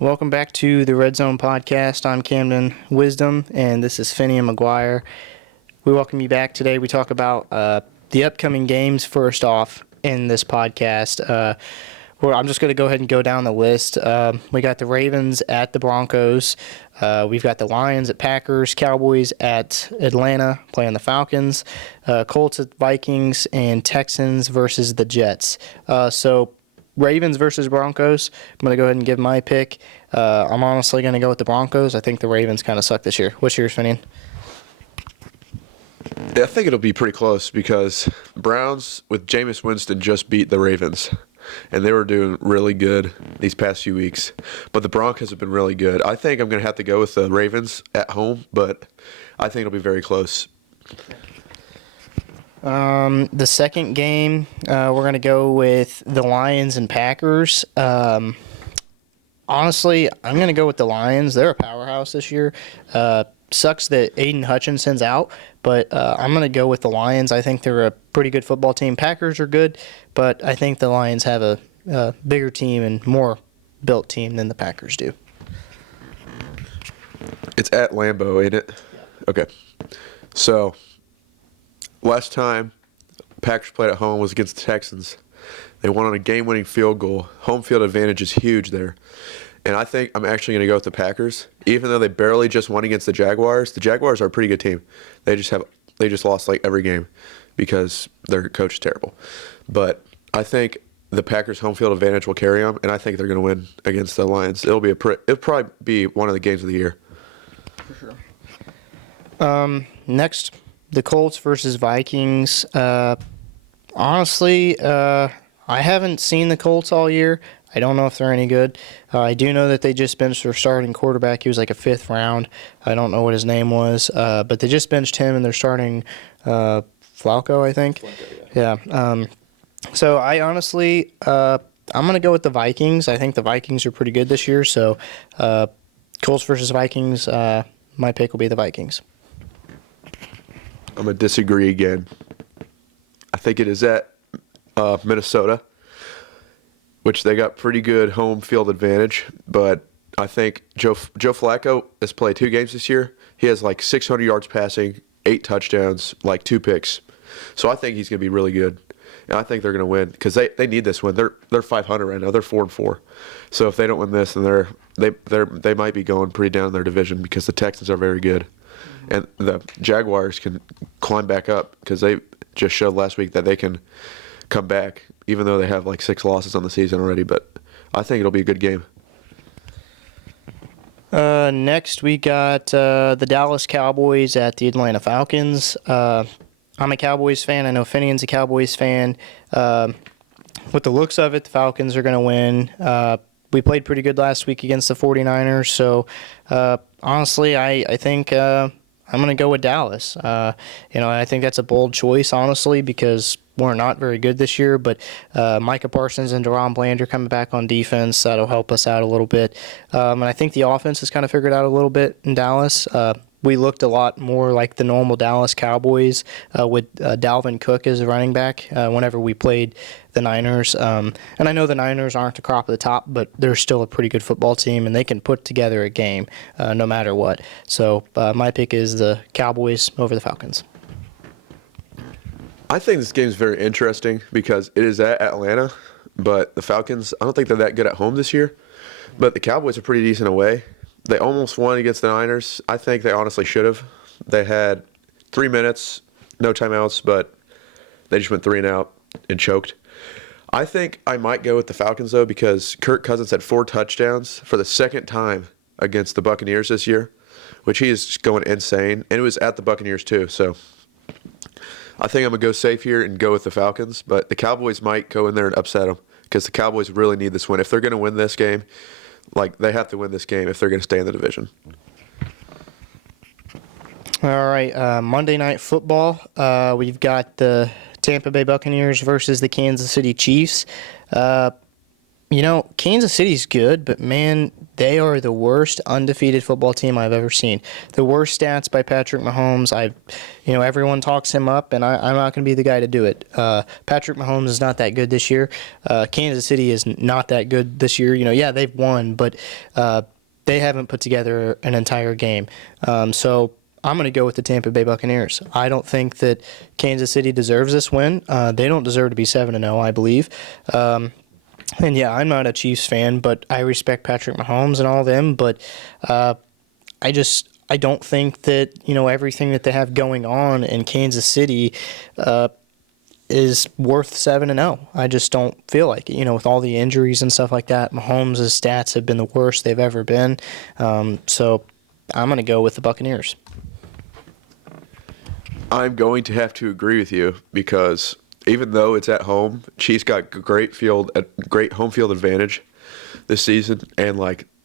Welcome back to the Red Zone Podcast. I'm Camden Wisdom, and this is Finnian McGuire. We welcome you back today. We talk about the upcoming games first off in this podcast. I'm just going to go ahead and go down the list. We got the Ravens at the Broncos. We've got the Lions at Packers, Cowboys at Atlanta playing the Falcons, Colts at Vikings, and Texans versus the Jets. So Ravens versus Broncos. I'm going to go ahead and give my pick. I'm honestly going to go with the Broncos. I think the Ravens kind of suck this year. What's yours, Finnian? I think it'll be pretty close because Browns with Jameis Winston just beat the Ravens, and they were doing really good these past few weeks. But the Broncos have been really good. I think I'm going to have to go with the Ravens at home, but I think it'll be very close. The second game, we're going to go with the Lions and Packers. Honestly, I'm going to go with the Lions. They're a powerhouse this year. Sucks that Aiden Hutchinson's out, but I'm going to go with the Lions. I think they're a pretty good football team. Packers are good, but I think the Lions have a bigger team and more built team than the Packers do. It's at Lambeau, ain't it? Yeah. Okay. So, last time Packers played at home was against the Texans. They won on a game-winning field goal. Home field advantage is huge there. And I think I'm actually going to go with the Packers. Even though they barely just won against the Jaguars are a pretty good team. They just lost like every game because their coach is terrible. But I think the Packers' home field advantage will carry them, and I think they're going to win against the Lions. It'll probably be one of the games of the year. For sure. Next, the Colts versus Vikings. Honestly, I haven't seen the Colts all year. I don't know if they're any good. I do know that they just benched their starting quarterback. He was like a fifth round. I don't know what his name was, but they just benched him, and they're starting Flacco, I think. Flacco, yeah. So I honestly, I'm going to go with the Vikings. I think the Vikings are pretty good this year. So Colts versus Vikings, my pick will be the Vikings. I'm going to disagree again. I think it is at Minnesota, which they got pretty good home field advantage. But I think Joe Flacco has played 2 games this year. He has like 600 yards passing, 8 touchdowns, like 2 picks. So I think he's going to be really good. And I think they're going to win because they need this win. They're 500 right now. They're 4-4. So if they don't win this, then they might be going pretty down in their division because the Texans are very good. And the Jaguars can climb back up because they just showed last week that they can come back, even though they have like 6 losses on the season already. But I think it'll be a good game. Next, we got the Dallas Cowboys at the Atlanta Falcons. I'm a Cowboys fan. I know Finnian's a Cowboys fan. With the looks of it, the Falcons are going to win. We played pretty good last week against the 49ers. So, honestly, I think I'm going to go with Dallas. I think that's a bold choice, honestly, because we're not very good this year. But Micah Parsons and Deron Bland are coming back on defense. That'll help us out a little bit. And I think the offense has kind of figured out a little bit in Dallas. We looked a lot more like the normal Dallas Cowboys with Dalvin Cook as a running back whenever we played the Niners. And I know the Niners aren't the crop of the top, but they're still a pretty good football team, and they can put together a game no matter what. So my pick is the Cowboys over the Falcons. I think this game is very interesting because it is at Atlanta, but the Falcons, I don't think they're that good at home this year. But the Cowboys are pretty decent away. They almost won against the Niners. I think they honestly should have. They had 3 minutes, no timeouts, but they just went 3 and out and choked. I think I might go with the Falcons, though, because Kirk Cousins had 4 touchdowns for the second time against the Buccaneers this year, which he is going insane. And it was at the Buccaneers, too. So I think I'm going to go safe here and go with the Falcons. But the Cowboys might go in there and upset them because the Cowboys really need this win. If they're going to win this game, they have to win this game if they're going to stay in the division. All right, Monday Night Football. We've got the Tampa Bay Buccaneers versus the Kansas City Chiefs. Kansas City's good, but man, they are the worst undefeated football team I've ever seen. The worst stats by Patrick Mahomes. Everyone talks him up, and I'm not going to be the guy to do it. Patrick Mahomes is not that good this year. Kansas City is not that good this year. Yeah, they've won, but they haven't put together an entire game. So I'm going to go with the Tampa Bay Buccaneers. I don't think that Kansas City deserves this win. They don't deserve to be 7-0, I believe. And yeah, I'm not a Chiefs fan, but I respect Patrick Mahomes and all them. But I don't think that everything that they have going on in Kansas City is worth 7-0. I just don't feel like it. With all the injuries and stuff like that, Mahomes' stats have been the worst they've ever been. So I'm going to go with the Buccaneers. I'm going to have to agree with you because even though it's at home, Chiefs got great home field advantage this season and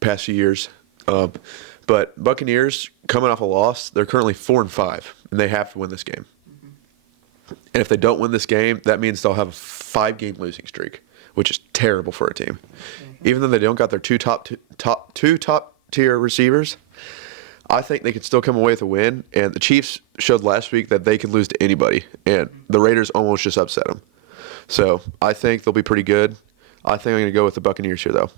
past few years. But Buccaneers coming off a loss, they're currently 4-5, and they have to win this game. And if they don't win this game, that means they'll have a 5-game losing streak, which is terrible for a team. Even though they don't got their two top tier receivers, I think they can still come away with a win, and the Chiefs showed last week that they can lose to anybody, and the Raiders almost just upset them. So I think they'll be pretty good. I think I'm going to go with the Buccaneers here, though.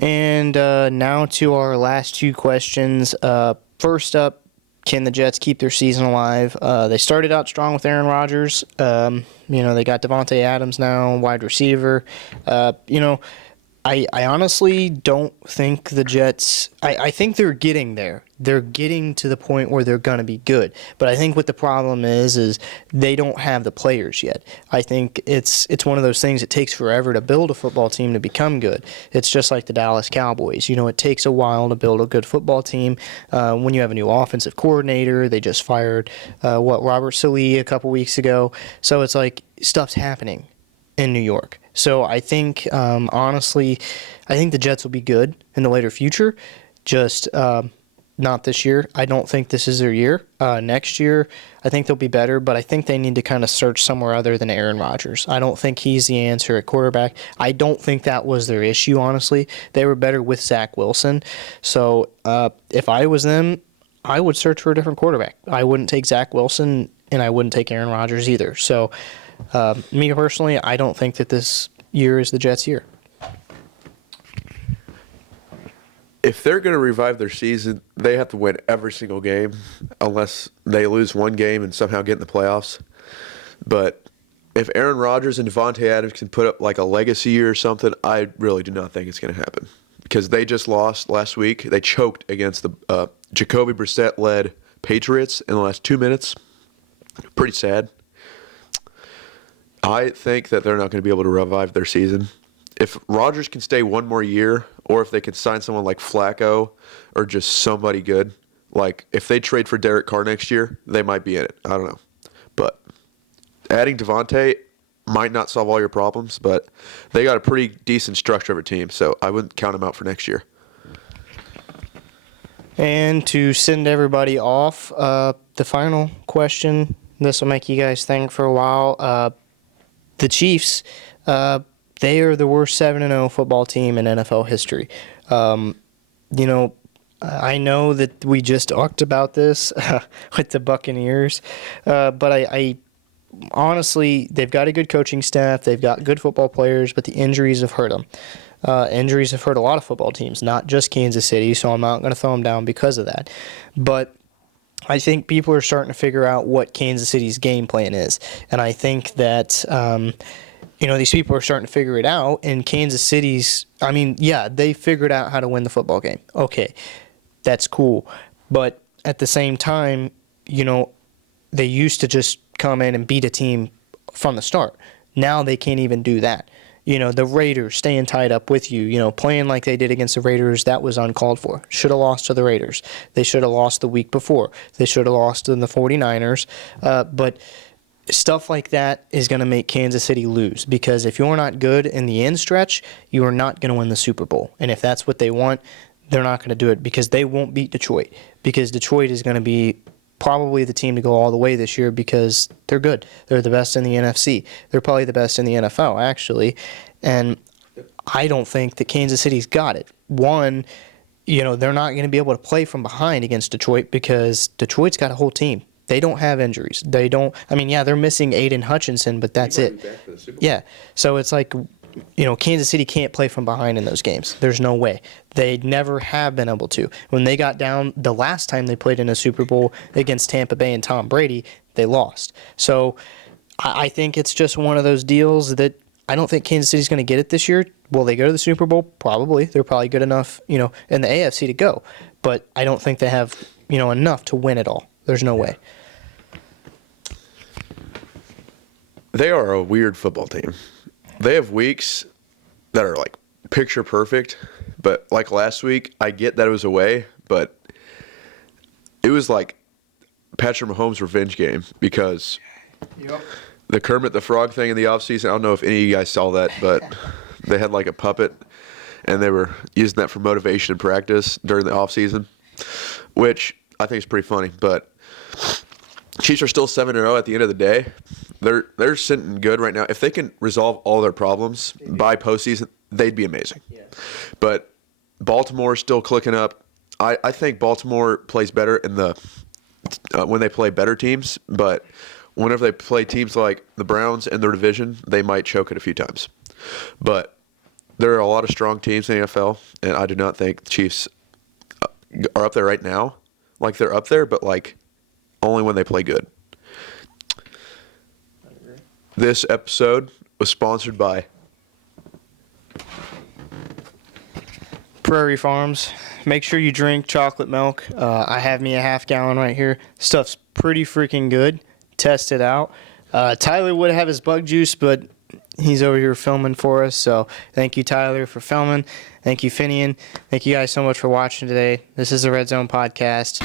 And now to our last two questions. First up, can the Jets keep their season alive? They started out strong with Aaron Rodgers. They got Devontae Adams now, wide receiver. I honestly don't think the Jets – I think they're getting there. They're getting to the point where they're going to be good. But I think what the problem is they don't have the players yet. I think it's one of those things that takes forever to build a football team to become good. It's just like the Dallas Cowboys. It takes a while to build a good football team. When you have a new offensive coordinator, they just fired, Robert Saleh a couple weeks ago. So it's like stuff's happening in New York. So I think, honestly, I think the Jets will be good in the later future, just not this year. I don't think this is their year. Next year, I think they'll be better, but I think they need to kind of search somewhere other than Aaron Rodgers. I don't think he's the answer at quarterback. I don't think that was their issue, honestly. They were better with Zach Wilson. So if I was them, I would search for a different quarterback. I wouldn't take Zach Wilson, and I wouldn't take Aaron Rodgers either. So me personally, I don't think that this year is the Jets' year. If they're going to revive their season, they have to win every single game unless they lose one game and somehow get in the playoffs. But if Aaron Rodgers and Devontae Adams can put up a legacy year or something, I really do not think it's going to happen. Because they just lost last week. They choked against the Jacoby Brissett-led Patriots in the last 2 minutes. Pretty sad. I think that they're not going to be able to revive their season. If Rodgers can stay one more year, or if they can sign someone like Flacco or just somebody good, if they trade for Derek Carr next year, they might be in it. I don't know. But adding Devontae might not solve all your problems, but they got a pretty decent structure of a team, so I wouldn't count them out for next year. And to send everybody off, the final question, this will make you guys think for a while. The Chiefs, they are the worst 7-0 football team in NFL history. I know that we just talked about this with the Buccaneers, but I honestly, they've got a good coaching staff. They've got good football players, but the injuries have hurt them. Injuries have hurt a lot of football teams, not just Kansas City, so I'm not going to throw them down because of that. But I think people are starting to figure out what Kansas City's game plan is. And I think that, these people are starting to figure it out. And Kansas City's, they figured out how to win the football game. Okay, that's cool. But at the same time, they used to just come in and beat a team from the start. Now they can't even do that. The Raiders staying tied up with you, playing like they did against the Raiders, that was uncalled for. Should have lost to the Raiders. They should have lost the week before. They should have lost to the 49ers. But stuff like that is going to make Kansas City lose, because if you're not good in the end stretch, you are not going to win the Super Bowl. And if that's what they want, they're not going to do it, because they won't beat Detroit, because Detroit is going to be probably the team to go all the way this year because they're good. They're the best in the NFC. They're probably the best in the NFL, actually. And I don't think that Kansas City's got it. One, they're not going to be able to play from behind against Detroit because Detroit's got a whole team. They don't have injuries. They don't. I mean, yeah, they're missing Aiden Hutchinson, but that's it. Yeah. So it's like, Kansas City can't play from behind in those games. There's no way. They never have been able to. When they got down the last time they played in a Super Bowl against Tampa Bay and Tom Brady, they lost. So I think it's just one of those deals that I don't think Kansas City's going to get it this year. Will they go to the Super Bowl? Probably. They're probably good enough, in the AFC to go. But I don't think they have, enough to win it all. There's no way. They are a weird football team. They have weeks that are like picture perfect, but like last week, I get that it was away, but it was like Patrick Mahomes' revenge game because the Kermit the Frog thing in the offseason, I don't know if any of you guys saw that, but they had like a puppet, and they were using that for motivation and practice during the offseason, which I think is pretty funny, but Chiefs are still 7-0 at the end of the day. They're sitting good right now. If they can resolve all their problems by postseason, they'd be amazing. Yeah. But Baltimore is still clicking up. I think Baltimore plays better in the when they play better teams, but whenever they play teams like the Browns in their division, they might choke it a few times. But there are a lot of strong teams in the NFL, and I do not think the Chiefs are up there right now. Like, they're up there, but like only when they play good. This episode was sponsored by Prairie Farms. Make sure you drink chocolate milk. I have me a half gallon right here. Stuff's pretty freaking good. Test it out. Tyler would have his bug juice, but he's over here filming for us. So thank you, Tyler, for filming. Thank you, Finnian. Thank you guys so much for watching today. This is the Red Zone Podcast.